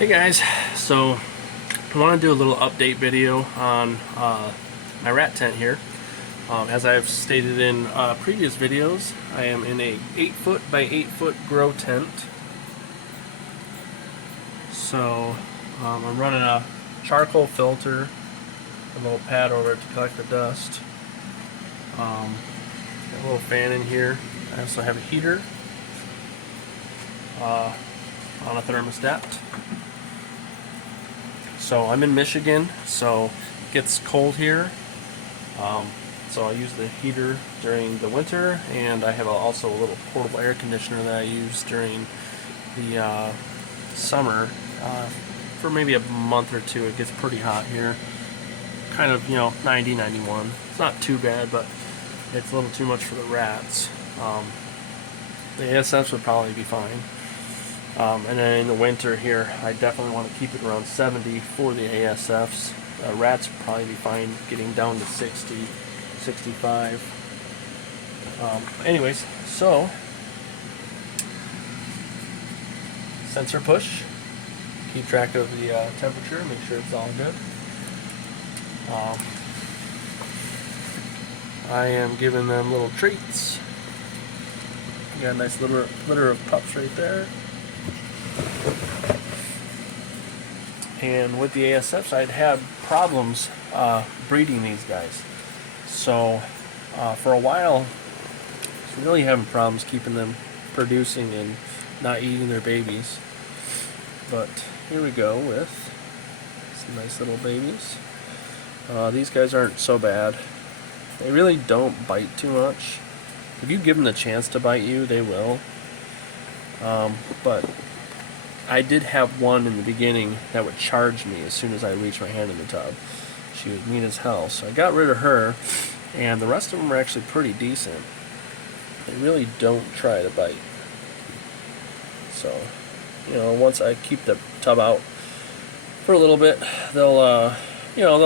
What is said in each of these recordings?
Hey guys, so I want to do a little update video on my rat tent here. As I've stated in previous videos, I am in a 8-foot by 8-foot grow tent. So I'm running a charcoal filter, a little pad over it to collect the dust. Got a little fan in here. I also have a heater on a thermostat. So I'm in Michigan, so it gets cold here. So I use the heater during the winter, and I have also a little portable air conditioner that I use during the summer. For maybe a month or two, it gets pretty hot here. Kind of, 90, 91. It's not too bad, but it's a little too much for the rats. The ASFs would probably be fine. And then in the winter here, I definitely want to keep it around 70 for the ASFs. Rats would probably be fine getting down to 60, 65. Anyways, so sensor push, keep track of the temperature, make sure it's all good. I am giving them little treats. Got a nice litter of pups right there. And with the ASFs, I'd had problems breeding these guys. So for a while, I was really having problems keeping them producing and not eating their babies. But here we go with some nice little babies. These guys aren't so bad. They really don't bite too much. If you give them the chance to bite you, they will. But I did have one in the beginning that would charge me as soon as I reached my hand in the tub. She was mean as hell. So I got rid of her, and the rest of them are actually pretty decent. They really don't try to bite. So, once I keep the tub out for a little bit, they'll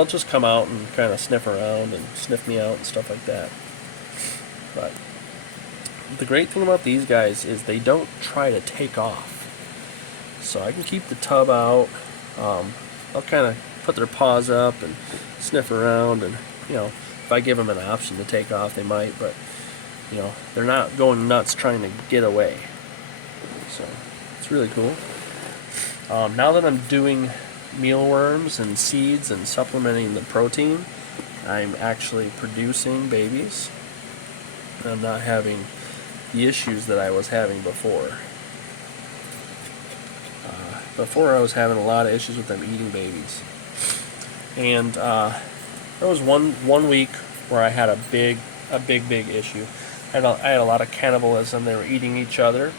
just come out and kind of sniff around and sniff me out and stuff like that. But the great thing about these guys is they don't try to take off. So I can keep the tub out. I'll kind of put their paws up and sniff around, and if I give them an option to take off, they might, but they're not going nuts trying to get away. So it's really cool. Now that I'm doing mealworms and seeds and supplementing the protein, I'm actually producing babies. I'm not having the issues that I was having before. Before I was having a lot of issues with them eating babies. And there was one week where I had a big issue. I had a lot of cannibalism. They were eating each other.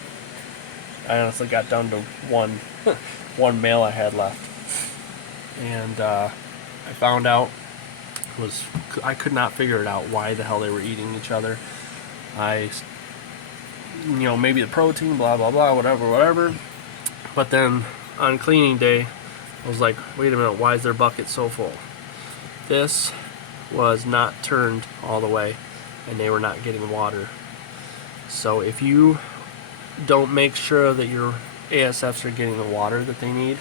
I honestly got down to one male I had left. And I found out I could not figure it out why the hell they were eating each other. Maybe the protein, blah blah blah, whatever. But then on cleaning day, I was like, wait a minute, why is their bucket so full? This was not turned all the way, and they were not getting water. So if you don't make sure that your ASFs are getting the water that they need,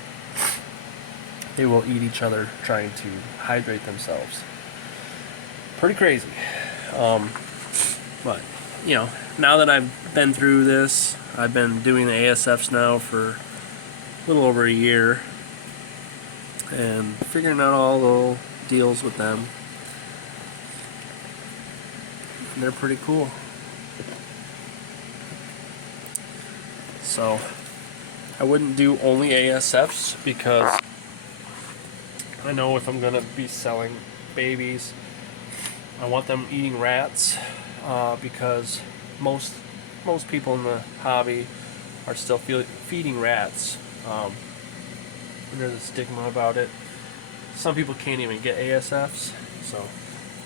they will eat each other trying to hydrate themselves. Pretty crazy. But now that I've been through this, I've been doing the ASFs now for a little over a year and figuring out all the little deals with them. And they're pretty cool. So I wouldn't do only ASFs because I know if I'm going to be selling babies, I want them eating rats because most people in the hobby are still feeding rats. There's a stigma about it. Some people can't even get ASFs.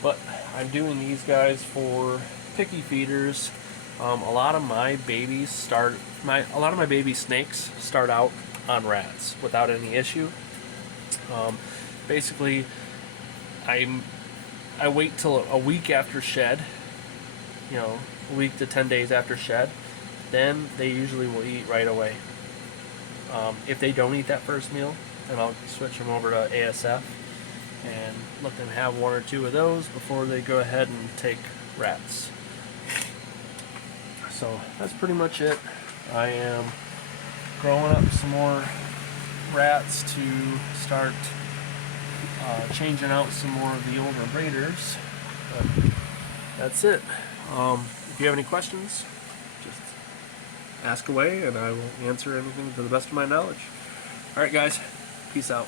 But I'm doing these guys for picky feeders. A lot of my baby snakes start out on rats without any issue. Basically, I wait till a week after shed. A week to 10 days after shed. Then they usually will eat right away. If they don't eat that first meal, then I'll switch them over to ASF and let them have 1 or 2 of those before they go ahead and take rats. So that's pretty much it. I am growing up some more rats to start changing out some more of the older breeders. But that's it. If you have any questions, just ask away and I will answer anything to the best of my knowledge. Alright guys, peace out.